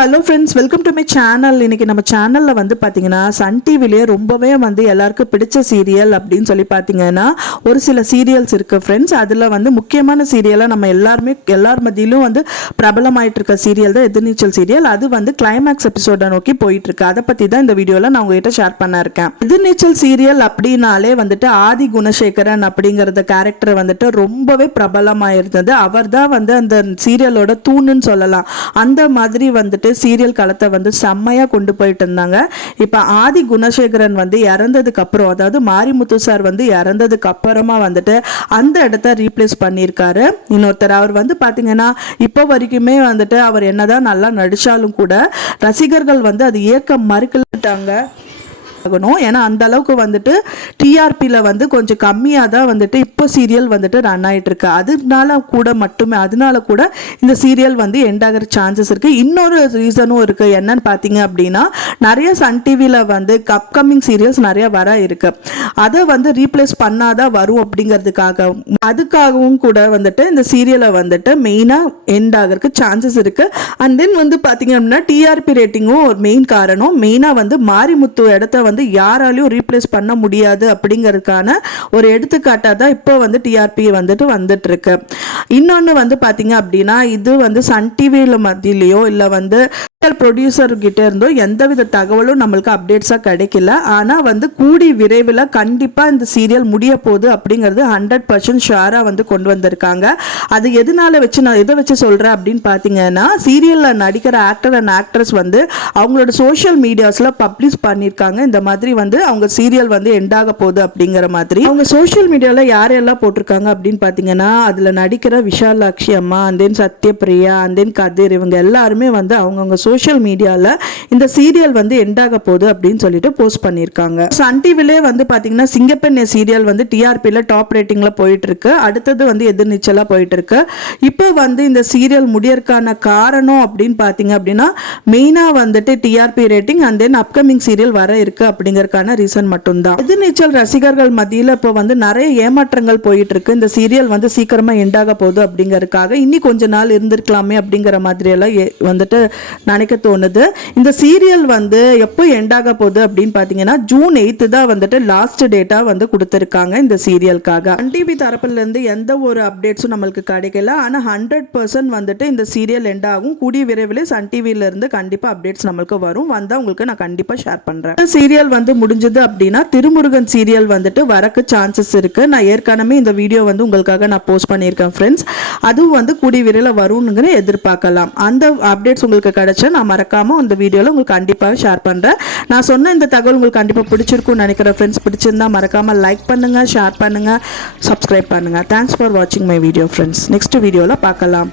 Hello friends, welcome to my channel. இன்றைக்கி நம்ம சேனலில் வந்து பார்த்திங்கன்னா சன் டிவிலேயே ரொம்பவே வந்து எல்லாருக்கும் பிடிச்ச சீரியல் அப்படின்னு சொல்லி பார்த்தீங்கன்னா ஒரு சில சீரியல்ஸ் இருக்குது ஃப்ரெண்ட்ஸ். அதில் வந்து முக்கியமான சீரியலாக நம்ம எல்லார் மத்தியிலும் வந்து பிரபலமாயிட்டு இருக்க சீரியல் தான் எதிர்நீச்சல் சீரியல். அது வந்து கிளைமேக்ஸ் எபிசோடை நோக்கி போயிட்டுருக்கு. அதை பற்றி தான் இந்த வீடியோவில் நான் உங்ககிட்ட ஷேர் பண்ண இருக்கேன். எதிர்நீச்சல் சீரியல் அப்படின்னாலே வந்துட்டு ஆதி குணசேகரன் அப்படிங்கிறத கேரக்டர் வந்துட்டு ரொம்பவே பிரபலமாயிருந்தது. அவர் தான் வந்து அந்த சீரியலோட தூணுன்னு சொல்லலாம். அந்த மாதிரி வந்துட்டு சீரியல் களத்தை வந்து செம்மையா கொண்டு போயிட்டு இருந்தாங்க. இப்ப ஆதி குணசேகரன் வந்து இறந்ததுக்கு அப்புறம், அதாவது மாரிமுத்து சார் வந்து இறந்ததுக்கு அப்புறமா வந்துட்டு அந்த இடத்த ரீப்ளேஸ் பண்ணியிருக்காரு இன்னொருத்தர். அவர் வந்து பாத்தீங்கன்னா இப்போ வரைக்குமே வந்துட்டு அவர் என்னதான் நல்லா நடிச்சாலும் கூட ரசிகர்கள் வந்து அது ஏற்க மறுக்கலிட்டாங்க. ஏன்னா அந்த அளவுக்கு வந்துட்டு டிஆர்பியில் வந்து கொஞ்சம் கம்மியாக தான் வந்துட்டு இப்போ சீரியல் வந்துட்டு ரன் ஆகிட்டு இருக்கு. அதனால கூட இந்த சீரியல் வந்து எண்ட் ஆகிற சான்சஸ் இருக்கு. இன்னொரு ரீசனும் இருக்கு. என்னன்னு பார்த்தீங்க அப்படின்னா நிறைய சன் டிவியில் வந்து அப்கமிங் சீரியல்ஸ் நிறைய வர இருக்கு. அதை வந்து ரீப்ளேஸ் பண்ணாதான் வரும் அதுக்காகவும் கூட வந்துட்டு இந்த சீரியலை வந்துட்டு மெயினாக எண்ட் ஆகிறதுக்கு சான்சஸ் இருக்கு. அண்ட் தென் வந்து பார்த்தீங்க அப்படின்னா டிஆர்பி ரேட்டிங்கும் ஒரு மெயின் காரணம். மெயினாக வந்து மாரிமுத்து இடத்த வந்து யாராலையும் ரீப்ளேஸ் பண்ண முடியாது அப்படிங்கிறதுக்கான ஒரு எடுத்துக்காட்டாக தான் இப்போ வந்து டிஆர்பி வந்துட்டு இருக்கு. இன்னொன்று வந்து பார்த்தீங்க அப்படின்னா இது வந்து சன் டிவியில் மத்தியிலையோ இல்லை வந்து ப்ரொடியூசர் கிட்ட இருந்தோ எந்தவித தகவலும் நம்மளுக்கு அப்டேட்ஸாக கிடைக்கல. ஆனால் வந்து கூடி விரைவில் கண்டிப்பாக இந்த சீரியல் முடிய போகுது அப்படிங்கிறது 100% ஷுவராக வந்து கொண்டு வந்திருக்காங்க. அது நான் எதை வச்சு சொல்கிறேன் அப்படின்னு பார்த்தீங்கன்னா சீரியலில் நடிக்கிற ஆக்டர் அண்ட் ஆக்ட்ரஸ் வந்து அவங்களோட சோஷியல் மீடியாஸில் பப்ளிஷ் பண்ணியிருக்காங்க. இந்த மாதிரி வந்து அவங்க சீரியல் வந்து எண்டாக போகுது அப்படிங்கிற மாதிரி அவங்க சோஷியல் மீடியாவில் யாரெல்லாம் போட்டிருக்காங்க அப்படின்னு பார்த்தீங்கன்னா அதில் நடிக்கிற விஷாலாட்சி அம்மா, and then Sathyapriya, and then Kathir, இவங்க எல்லாருமே வந்து அவங்கவுங்க சோஷியல் மீடியாவில் இந்த சீரியல் வந்து எண்டாக போகுது அப்படின்னு சொல்லிட்டு போஸ்ட் பண்ணியிருக்காங்க. சன் டிவிலே வந்து பார்த்தீங்கன்னா சிங்கப்பெண்ணே சீரியல் வந்து டிஆர்பியில் டாப் ரேட்டிங்கில் போயிட்டு இருக்கு. அடுத்தது வந்து எதிர்நீச்சலாக போயிட்டு இருக்கு. இப்போ வந்து இந்த சீரியல் முடியறதுக்கான காரணம் அப்படின்னு பார்த்தீங்க அப்படின்னா மெயினாக வந்துட்டு TRP rating and then upcoming serial வர இருக்கு அப்படிங்கறதுக்கான ரீசன் மட்டும்தான். எதிர்நீச்சல் ரசிகர்கள் மத்தியில் இப்போ வந்து நிறைய ஏமாற்றங்கள் போயிட்டு இருக்கு. இந்த சீரியல் வந்து சீக்கிரமா எண்டாக போகுது அப்படிங்கறதுக்காக இன்னி கொஞ்ச நாள் இருந்திருக்கலாமே அப்படிங்கிற மாதிரி எல்லாம் வந்துட்டு நினைக்க தோணுது. இந்த சீரியல் வந்து எப்போ எண்டாக போகுது அப்படின்னு பார்த்தீங்கன்னா ஜூன் 8 தான் வந்துட்டு லாஸ்ட் டேட்டா வந்து கொடுத்துருக்காங்க இந்த சீரியலுக்காக. சன் டிவி தரப்புல இருந்து எந்த ஒரு அப்டேட்ஸும் நம்மளுக்கு கிடைக்கல. ஆனால் 100% வந்துட்டு இந்த சீரியல் எண்ட் ஆகும். கூடிய விரைவில் சன் டிவில இருந்து கண்டிப்பாக அப்டேட்ஸ் நம்மளுக்கு வரும். வந்தால் உங்களுக்கு நான் கண்டிப்பாக ஷேர் பண்ணுறேன். சீரியல் வந்து முடிஞ்சது அப்படின்னா திருமுருகன் சீரியல் வந்துட்டு வரக்கு சான்சஸ் இருக்கு. நான் ஏற்கனவே இந்த வீடியோ வந்து உங்களுக்காக நான் போஸ்ட் பண்ணியிருக்கேன் ஃப்ரெண்ட்ஸ். அதுவும் வந்து கூடிய விரைவில் வரும்னுங்கிற எதிர்பார்க்கலாம். அந்த அப்டேட்ஸ் உங்களுக்கு கிடைச்சா நான் மறக்காம இந்த வீடியோவில் உங்களுக்கு கண்டிப்பாக ஷேர் பண்ணுறேன். நான் சொன்ன இந்த தகவல் உங்களுக்கு கண்டிப்பாக பிடிச்சிருக்கும்னு நினைக்கிறேன் ஃப்ரெண்ட்ஸ். பிடிச்சிருந்தா மறக்காம லைக் பண்ணுங்க, ஷேர் பண்ணுங்க, சப்ஸ்கிரைப் பண்ணுங்க. தேங்க்ஸ் ஃபார் வாட்சிங் மை வீடியோ ஃப்ரெண்ட்ஸ். நெக்ஸ்ட் வீடியோவில் பார்க்கலாம்.